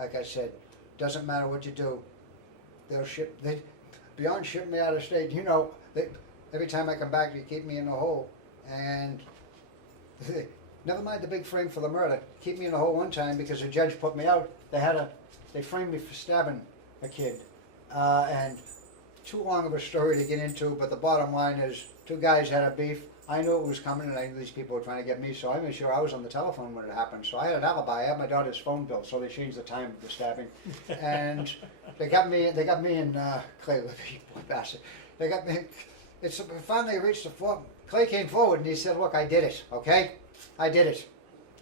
like I said, doesn't matter what you do, beyond shipping me out of state, every time I come back, you keep me in the hole. And never mind the big frame for the murder. Keep me in the hole one time because the judge put me out. They framed me for stabbing a kid. And too long of a story to get into, but the bottom line is 2 guys had a beef. I knew it was coming, and I knew these people were trying to get me, so I made sure I was on the telephone when it happened. So I had an alibi. I had my daughter's phone bill, so they changed the time of the stabbing. And they got me in Clay, poor bastard. They got me. It finally reached the floor. Clay came forward and he said, "Look, I did it. Okay, I did it,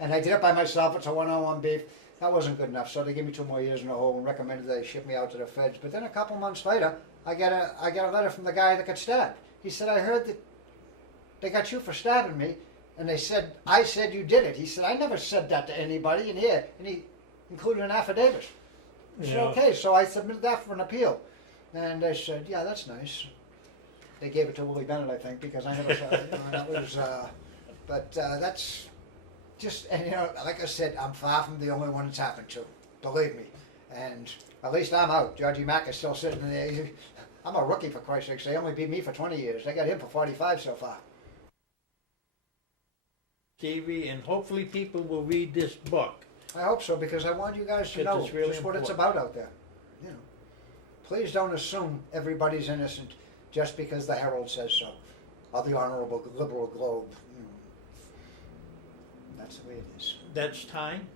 and I did it by myself. It's a one-on-one beef." That wasn't good enough, so they gave me 2 more years in the hole and recommended they ship me out to the feds. But then a couple months later, I get a letter from the guy that got stabbed. He said, "I heard that they got you for stabbing me, and I said you did it." He said, "I never said that to anybody." And he included an affidavit. I said, "Okay," so I submitted that for an appeal, and they said, "Yeah, that's nice." They gave it to Willie Bennett, I think, because I never saw it. That was, but that's just, and like I said, I'm far from the only one it's happened to. Believe me, and at least I'm out. Georgie Mack is still sitting in there. I'm a rookie, for Christ's sakes. They only beat me for 20 years. They got him for 45 so far. Stevie, and hopefully people will read this book. I hope so, because I want you guys to know really just what it's about out there. Please don't assume everybody's innocent just because the Herald says so, or the Honorable Liberal Globe. That's the way it is. That's time?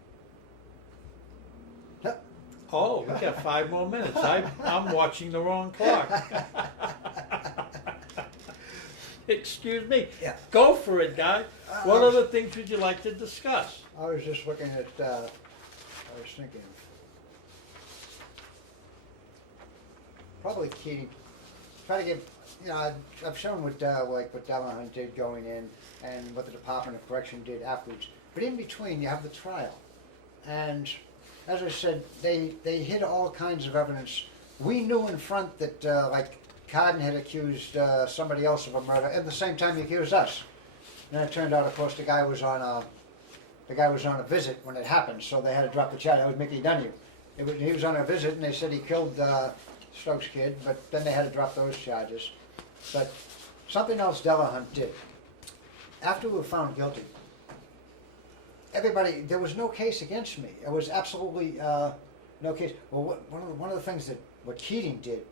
Yep. Oh, we got 5 more minutes. I'm watching the wrong clock. Excuse me. Yeah. Go for it, Guy. What other things would you like to discuss? I was just looking at, I was thinking, probably Keating. Try to give, I've shown what Dellelo did going in and what the Department of Correction did afterwards. But in between, you have the trial. And as I said, they hid all kinds of evidence. We knew in front that, Carden had accused somebody else of a murder at the same time he accused us. And it turned out, of course, the guy was on a visit when it happened, so they had to drop the charge. That was Mickey Dunne. He was on a visit, and they said he killed Stokes' kid, but then they had to drop those charges. But something else Dellelo did. After we were found guilty, there was no case against me. It was absolutely no case. Well, one of the things what Keating did,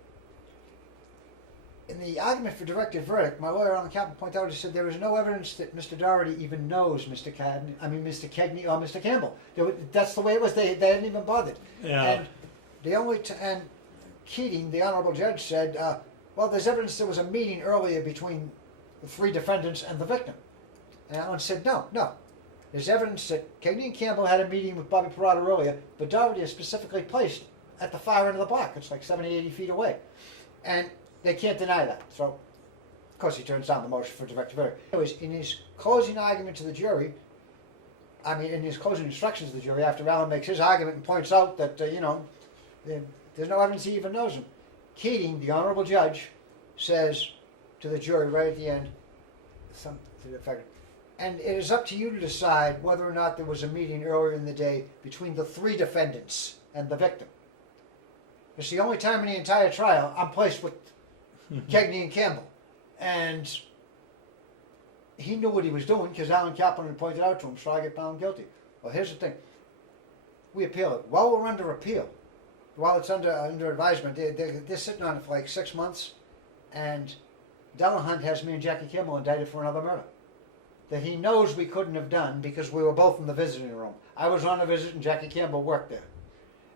in the argument for directed verdict, my lawyer on the Capitol pointed out, he said there is no evidence that Mr. Doherty even knows Mr. Mr. Kegney or Mr. Campbell. That's the way it was. They hadn't even bothered. Yeah. And Keating, the honorable judge, said, well, there's evidence there was a meeting earlier between the 3 defendants and the victim. And Allen said, no. There's evidence that Kegney and Campbell had a meeting with Bobby Parada earlier, but Doherty is specifically placed at the far end of the block. It's like 70, 80 feet away. And they can't deny that. So, of course, he turns down the motion for directed verdict. Anyways, in his closing argument to the jury, in his closing instructions to the jury, after Allen makes his argument and points out that, there's no evidence he even knows him, Keating, the honorable judge, says to the jury right at the end, something to the effect, and it is up to you to decide whether or not there was a meeting earlier in the day between the 3 defendants and the victim. It's the only time in the entire trial I'm placed with Kegney and Campbell. And he knew what he was doing because Alan Kaplan had pointed out to him, so I get found guilty. Well, here's the thing. We appeal it. While we're under appeal, while it's under advisement, they're sitting on it for like 6 months, and Dellelo has me and Jackie Kimmel indicted for another murder that he knows we couldn't have done because we were both in the visiting room. I was on a visit and Jackie Campbell worked there.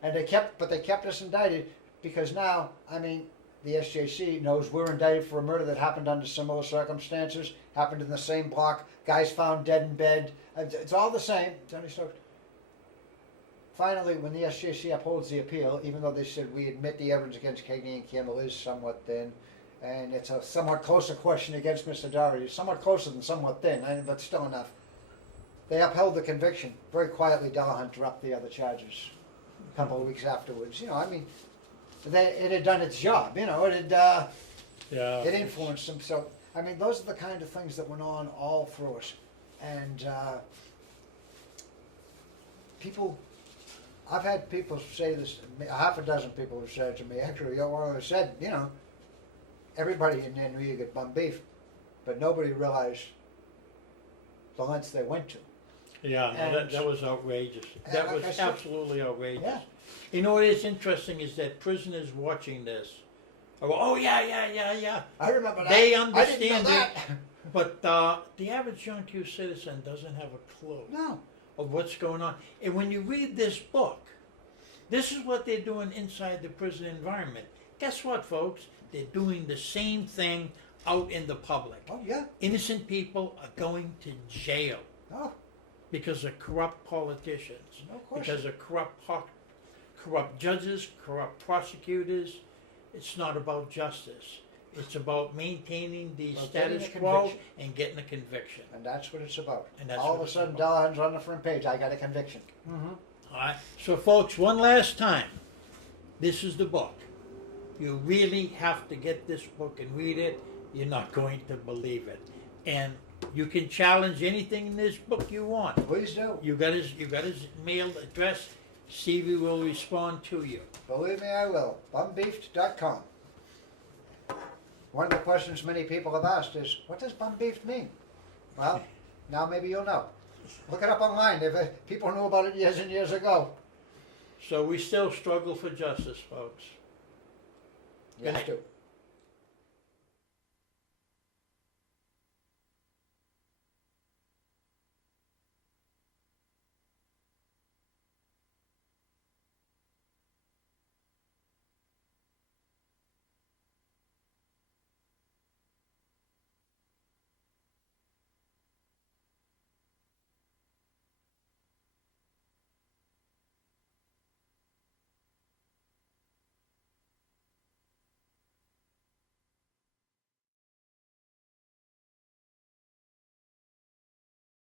And they kept us indicted because now, the SJC knows we're indicted for a murder that happened under similar circumstances, happened in the same block, guys found dead in bed. It's all the same. Johnny Stokes. Finally, when the SJC upholds the appeal, even though they said we admit the evidence against Kegney and Campbell is somewhat thin, and it's a somewhat closer question against Mr. Doherty, somewhat closer than somewhat thin, but still enough. They upheld the conviction. Very quietly, Dellelo dropped the other charges a couple of weeks afterwards. It had done its job. It influenced them. So, those are the kind of things that went on all through us. And people I've had people say this, a half a dozen people have said to me, actually, one of them said, you know, everybody in there knew you get bum beef, but nobody realized the lengths they went to. Yeah, no, And- that was outrageous. and That like was I said- absolutely outrageous. Yeah. You know what is interesting is that prisoners watching this are, oh yeah. I remember that. They I didn't understand know that. But the average John Q citizen doesn't have a clue No. of what's going on. And when you read this book, this is what they're doing inside the prison environment. Guess what, folks? They're doing the same thing out in the public. Oh, yeah. Innocent people are going to jail Oh, because of corrupt politicians, no question. because of corrupt judges, corrupt prosecutors. It's not about justice. It's about maintaining the About getting status a quo conviction. and getting a conviction. And that's what it's about. And that's All what of a it's sudden, about. Delleno's on the front page. I got a conviction. Mm-hmm. All right. So, folks, one last time, this is the book. You really have to get this book and read it. You're not going to believe it. And you can challenge anything in this book you want. Please do. You got his mail address. Stevie will respond to you. Believe me, I will. Bumbeefed.com. One of the questions many people have asked is, what does bumbeefed mean? Well, now maybe you'll know. Look it up online. People knew about it years and years ago. So we still struggle for justice, folks. Yes, do.